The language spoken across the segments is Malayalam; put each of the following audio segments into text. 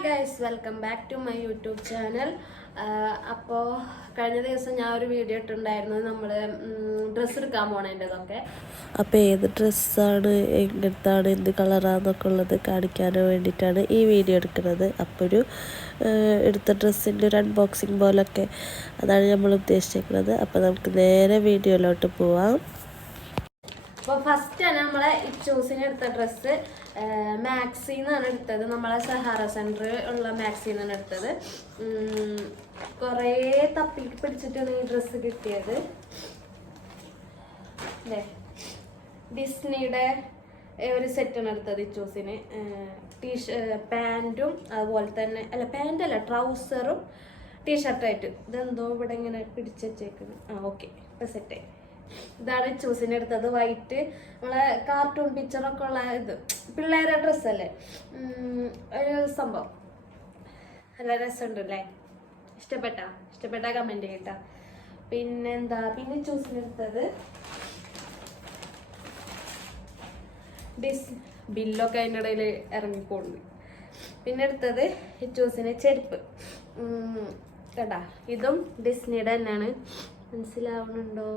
Hi guys, welcome back to my YouTube channel. അപ്പോൾ കഴിഞ്ഞ ദിവസം ഞാൻ ഒരു വീഡിയോ ഇട്ടുണ്ടായിരുന്നു, നമ്മൾ ഡ്രസ്സ് എടുക്കാൻ പോണേൻ്റെതൊക്കെ. അപ്പോൾ ഏത് ഡ്രസ്സാണ്, എങ്ങനത്താണ്, എന്ത് കളറാന്നൊക്കെ ഉള്ളത് കാണിക്കാൻ വേണ്ടിയിട്ടാണ് ഈ വീഡിയോ എടുക്കുന്നത്. അപ്പോൾ ഒരു എടുത്ത ഡ്രസ്സിൻ്റെ ഒരു അൺബോക്സിങ് പോലൊക്കെ അതാണ് നമ്മൾ ഉദ്ദേശിച്ചിരിക്കുന്നത്. അപ്പോൾ നമുക്ക് നേരെ വീഡിയോയിലോട്ട് പോവാം. അപ്പോൾ ഫസ്റ്റാണ് നമ്മളെ ഇച്ചൂസിന് എടുത്ത ഡ്രസ്സ് മാക്സിന്നാണ് എടുത്തത്. നമ്മളെ സഹാറ സെൻറ്റർ ഉള്ള മാക്സിന്നാണ് എടുത്തത്. കുറേ തപ്പി പിടിച്ചിട്ടാണ് ഈ ഡ്രസ്സ് കിട്ടിയത്. അല്ലേ, ഡിസ്നിയുടെ ഒരു സെറ്റാണ് എടുത്തത് ഇച്ചൂസിന്. പാൻറ്റും അതുപോലെ തന്നെ പാൻറ്റല്ല, ട്രൗസറും ടീഷർട്ടായിട്ട്. ഇതെന്തോ ഇവിടെ ഇങ്ങനെ പിടിച്ച് വെച്ചേക്കുന്നത്. ഓക്കെ, ഇപ്പം സെറ്റായി. ഇതാണ് ചൂസിന് എടുത്തത്. വൈറ്റ്, നമ്മളെ കാർട്ടൂൺ പിക്ചറൊക്കെ ഉള്ള ഇത് പിള്ളേരുടെ ഡ്രസ്സല്ലേ, ഒരു സംഭവം നല്ല രസമുണ്ടല്ലേ. ഇഷ്ടപ്പെട്ട കമന്റ് ചെയ്യട്ടാ. പിന്നെന്താ, പിന്നെ ചൂസിന് എടുത്തത് ബില്ലൊക്കെ അതിൻ്റെ ഇടയിൽ ഇറങ്ങിപ്പോണ്ട്. പിന്നെ എടുത്തത് ചൂസിന് ചെരുപ്പ്. കേട്ടാ, ഇതും ഡിസ്നിയുടെ തന്നെയാണ്. മനസ്സിലാവുന്നുണ്ടോ?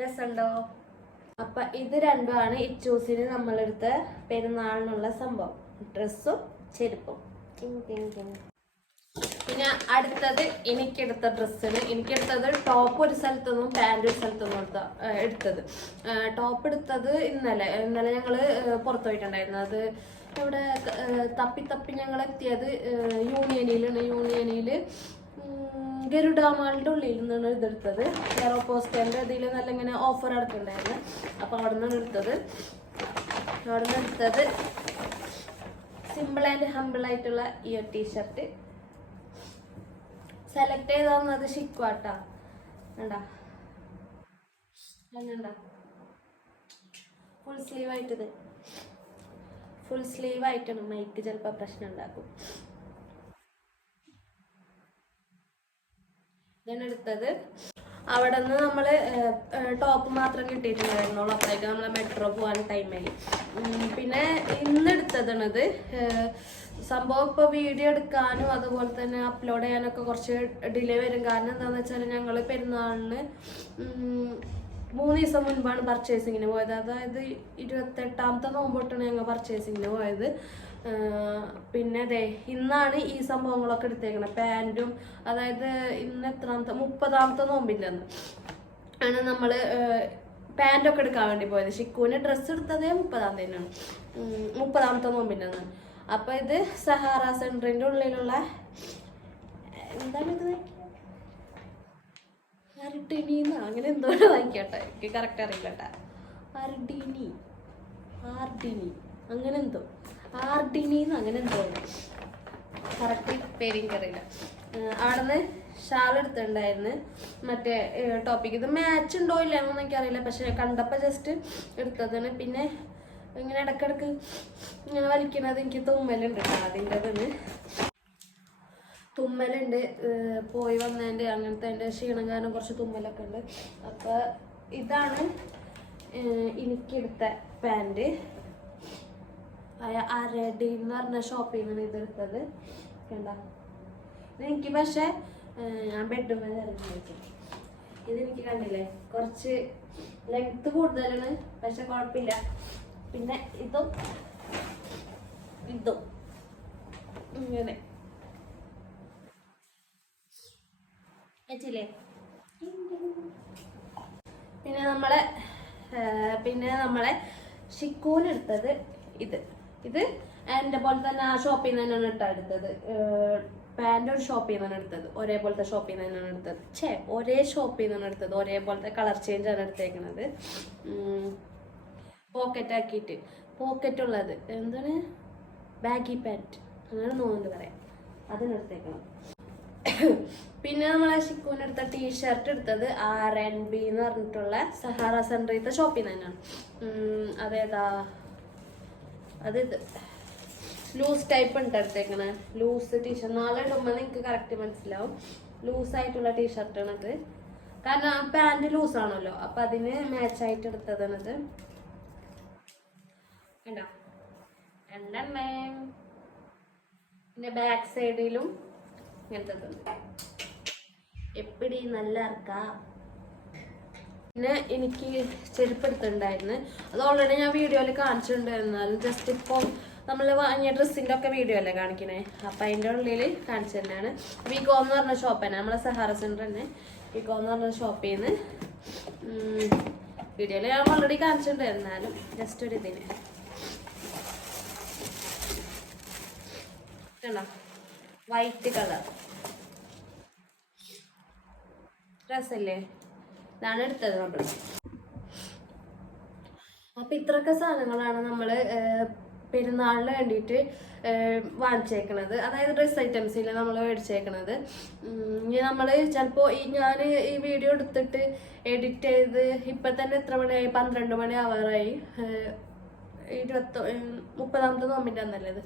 രസമുണ്ടോ? അപ്പൊ ഇത് രണ്ടുമാണ് ഇച്ചൂസിന് നമ്മളെടുത്ത പെരുന്നാളിനുള്ള സംഭവം, ഡ്രസ്സും ചെരുപ്പും. പിന്നെ അടുത്തത് എനിക്കെടുത്ത ഡ്രസ്സിന്, എനിക്കെടുത്തത് ടോപ്പ് ഒരു സ്ഥലത്തുനിന്നും പാൻറ് ഒരു സ്ഥലത്തുനിന്നും എടുത്തത്. ടോപ്പ് എടുത്തത് ഇന്നലെ ഞങ്ങള് പുറത്തു പോയിട്ടുണ്ടായിരുന്നു. അത് ഇവിടെ തപ്പി ഞങ്ങൾ എത്തിയത് യൂണിയനിൽ ഗരുഡാമാളിൻ്റെ ഉള്ളിൽ നിന്നാണ് ഇതെടുത്തത്. എയറോപോസ്റ്റേൻ്റെ ഇതിൽ നല്ല ഇങ്ങനെ ഓഫർ നടക്കുന്നുണ്ടായിരുന്നു. അപ്പോൾ അവിടെ നിന്നാണ് എടുത്തത്. സിമ്പിൾ ആൻഡ് ഹമ്പിൾ ആയിട്ടുള്ള ഈ ഒരു ടീഷർട്ട് സെലക്ട് ചെയ്താൽ ഷിക്വാട്ടാ. കണ്ടാ, ഫുൾ സ്ലീവ് ആയിട്ടാണ്. മൈക്ക് ചിലപ്പോൾ പ്രശ്നം ഉണ്ടാക്കും. എടുത്തത് അവിടെ നിന്ന് നമ്മൾ ടോപ്പ് മാത്രം കിട്ടിയിട്ടുണ്ടായിരുന്നുള്ളൂ. അപ്പോഴേക്ക് നമ്മളെ മെട്രോ പോകാൻ ടൈമിൽ. പിന്നെ ഇന്നെടുത്തതാണത് സംഭവം. ഇപ്പോൾ വീഡിയോ എടുക്കാനും അതുപോലെ തന്നെ അപ്ലോഡ് ചെയ്യാനൊക്കെ കുറച്ച് ഡിലേ വരും. കാരണം എന്താണെന്ന് വെച്ചാൽ ഞങ്ങൾ പെരുന്നാളിന് 3 ദിവസം മുൻപാണ് പർച്ചേസിങ്ങിന് പോയത്. അതായത് 28ാമത്തെ നോമ്പോട്ടാണ് ഞങ്ങൾ പർച്ചേസിങ്ങിന് പോയത്. പിന്നെ ഇന്നാണ് ഈ സംഭവങ്ങളൊക്കെ എടുത്തേക്കണത്. പാൻറ്റും, അതായത് ഇന്ന് 30ാമത്തെ നോമ്പിൻ്റെ അന്ന് ആണ് നമ്മൾ പാൻറ്റൊക്കെ എടുക്കാൻ വേണ്ടി പോയത്. ഷിക്കുവിന് ഡ്രസ്സ് എടുത്തത് 30ാം തീയതിയാണ്, 30ാമത്തെ നോമ്പിൻ്റെ അന്ന്. അപ്പം ഇത് സഹാറ സെൻറ്ററിൻ്റെ ഉള്ളിലുള്ള എന്താണിത്, അർഡിനിന്ന് അങ്ങനെ എന്തോ വായിക്കട്ടെ, എനിക്ക് കറക്റ്റ് അറിയില്ല കേട്ടാ. ആർഡിനി അങ്ങനെ എന്തോ, ആർഡിനിന്ന് അങ്ങനെ എന്തോ, കറക്റ്റ് പേര് അറിയില്ല. അവിടെ നിന്ന് ഷാൾ എടുത്തിട്ടുണ്ടായിരുന്നു, മറ്റേ ടോപ്പിക്ക്. ഇത് മാച്ച് ഉണ്ടോ ഇല്ല എന്നൊന്നും എനിക്കറിയില്ല, പക്ഷെ കണ്ടപ്പോൾ ജസ്റ്റ് എടുത്തതാണ്. പിന്നെ ഇങ്ങനെ ഇടക്കിടക്ക് ഇങ്ങനെ വലിക്കണത് എനിക്ക് തുമ്മലുണ്ട് കേട്ടോ. അതിൻ്റെതാണ് തുമ്മലുണ്ട്, പോയി വന്നതിൻ്റെ അങ്ങനത്തെ എൻ്റെ ക്ഷീണം കാരണം കുറച്ച് തുമ്മലൊക്കെ ഉണ്ട്. അപ്പോൾ ഇതാണ് എനിക്കെടുത്ത പാൻറ്. അരഡി എന്ന് പറഞ്ഞ ഷോപ്പിൽ നിന്നാണ് ഇതെടുത്തത്. കണ്ട, ഇതെനിക്ക് പക്ഷേ ഞാൻ ബെഡ്റൂമിൽ ഇറങ്ങി. ഇതെനിക്ക് കണ്ടില്ലേ, കുറച്ച് ലെങ്ത് കൂടുതലാണ്, പക്ഷെ കുഴപ്പമില്ല. പിന്നെ ഇതും ഇങ്ങനെ വെച്ചില്ലേ. പിന്നെ നമ്മളെ ഷിക്കൂനെടുത്തത് ഇത് എൻ്റെ പോലെ തന്നെ ആ ഷോപ്പിൽ നിന്ന് തന്നെയാണ് എടുത്തത്. പാൻറ് ഒരു ഷോപ്പിൽ നിന്നാണ് എടുത്തത്, ഒരേപോലത്തെ ഷോപ്പിൽ നിന്ന് തന്നെയാണ് എടുത്തത്. ഒരേ ഷോപ്പിൽ നിന്നാണ് എടുത്തത്, ഒരേപോലത്തെ കളർ ചേഞ്ച് ആണ് എടുത്തേക്കുന്നത്. പോക്കറ്റ് ഉള്ളത് എന്താണ്, ബാഗി പാൻറ്റ് അങ്ങനെ തോന്നുന്നുണ്ട് പറയാം, അതിനെടുത്തേക്കണം. പിന്നെ നമ്മളെ ഷിക്കുവിനെടുത്ത ടീഷർട്ട് എടുത്തത് R&B എന്ന് പറഞ്ഞിട്ടുള്ള സഹാറ സെൻറ്ററിലത്തെ ഷോപ്പിൽ നിന്ന് തന്നെയാണ്. അതേതാ, ഇത് ലൂസ് ടൈപ്പ് ഉണ്ട് എടുത്തേക്കണേ, ലൂസ് ടീഷർട്ട്. നാളെ ഇടുമ്പോൾ നിങ്ങൾക്ക് കറക്റ്റ് മനസ്സിലാവും. ലൂസായിട്ടുള്ള ടീഷർട്ടാണിത്, കാരണം പാൻറ് ലൂസാണല്ലോ, അപ്പം അതിന് മാച്ചായിട്ട് എടുത്തതാണിത്. കണ്ടോ, 2 പിന്നെ ബാക്ക് സൈഡിലും ഇങ്ങനത്തെ എപ്പിടി നല്ല ഇറക്കാ. പിന്നെ എനിക്ക് ചെരുപ്പ് എടുത്തിട്ടുണ്ടായിരുന്നു, അത് ഓൾറെഡി ഞാൻ വീഡിയോയിൽ കാണിച്ചിട്ടുണ്ടായിരുന്നാലും ജസ്റ്റ് ഇപ്പോൾ നമ്മൾ വാങ്ങിയ ഡ്രസ്സിൻ്റെ ഒക്കെ വീഡിയോ അല്ലേ കാണിക്കണേ, അപ്പം അതിൻ്റെ ഉള്ളിൽ കാണിച്ചു തന്നെയാണ്. വിഗോ എന്ന് പറഞ്ഞ ഷോപ്പ് തന്നെ, നമ്മളെ സഹാറ സെൻറ്റർ തന്നെ വിഗോ എന്ന് പറഞ്ഞ ഷോപ്പിൽ നിന്ന് വീഡിയോയിൽ ഞാൻ ഓൾറെഡി കാണിച്ചിട്ടുണ്ടായിരുന്നാലും ജസ്റ്റ് ഒരു ഇതിന് കണ്ടോ, വൈറ്റ് കളർ ഡ്രസ്സല്ലേ, ഇതാണ് എടുത്തത് നമ്മൾ. അപ്പം ഇത്രയൊക്കെ സാധനങ്ങളാണ് നമ്മൾ പെരുന്നാളിന് വേണ്ടിയിട്ട് വാങ്ങിച്ചേക്കണത്, അതായത് ഡ്രസ് ഐറ്റംസിൽ നമ്മൾ മേടിച്ചേക്കണത്. ഇനി നമ്മൾ ചിലപ്പോൾ ഞാൻ ഈ വീഡിയോ എടുത്തിട്ട് എഡിറ്റ് ചെയ്ത് ഇപ്പം തന്നെ എത്ര മണിയായി, 12 മണി ആവാറായി. 30ാമത്തെ നോമ്പിൻ്റെ അന്നല്ലത്.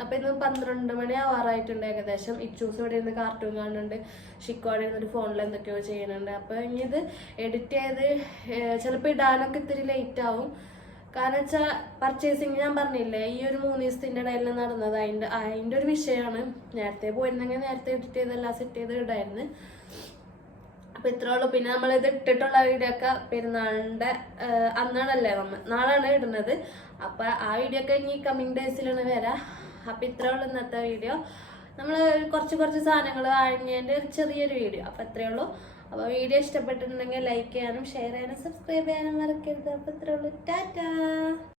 അപ്പം ഇന്ന് 12 മണി ആവാറായിട്ടുണ്ട് ഏകദേശം. ഇച്ചൂസ് ഇവിടെ ഇരുന്ന് കാർട്ടൂൺ കാണുന്നുണ്ട്, ഷിക്കോടെ ഇരുന്നൊരു ഫോണിൽ എന്തൊക്കെയോ ചെയ്യുന്നുണ്ട്. അപ്പോൾ ഇനി ഇത് എഡിറ്റ് ചെയ്ത് ചിലപ്പോൾ ഇടാനൊക്കെ ഇത്തിരി ലേറ്റ് ആവും. കാരണം വെച്ചാൽ പർച്ചേസിങ് ഞാൻ പറഞ്ഞില്ലേ, ഈ ഒരു 3 ദിവസത്തിൻ്റെ ഇടയിൽ നടന്നത് അതിൻ്റെ ഒരു വിഷയമാണ്. നേരത്തെ പോയിരുന്നെങ്കിൽ നേരത്തെ എഡിറ്റ് ചെയ്തെല്ലാം സെറ്റ് ചെയ്ത് ഇടായിരുന്നു. അപ്പം ഇത്രേ ഉള്ളൂ. പിന്നെ നമ്മളിത് ഇട്ടിട്ടുള്ള വീഡിയോ ഒക്കെ പെരുന്നാളിൻ്റെ അന്നാണല്ലേ, നാളാണ് ഇടുന്നത്. അപ്പം ആ വീഡിയോ ഒക്കെ ഇനി കമ്മിങ് ഡേയ്സിലാണ് വരാം. അപ്പം ഇത്രേ ഉള്ളൂ ഇന്നത്തെ വീഡിയോ. നമ്മൾ കുറച്ച് സാധനങ്ങൾ വാങ്ങിയതിൻ്റെ ഒരു ചെറിയൊരു വീഡിയോ. അപ്പം ഇത്രയേ ഉള്ളൂ. അപ്പോൾ വീഡിയോ ഇഷ്ടപ്പെട്ടിട്ടുണ്ടെങ്കിൽ ലൈക്ക് ചെയ്യാനും ഷെയർ ചെയ്യാനും സബ്സ്ക്രൈബ് ചെയ്യാനും മറക്കരുത്. അപ്പോൾ ഇത്രയേ ഉള്ളൂ. ടാറ്റാ.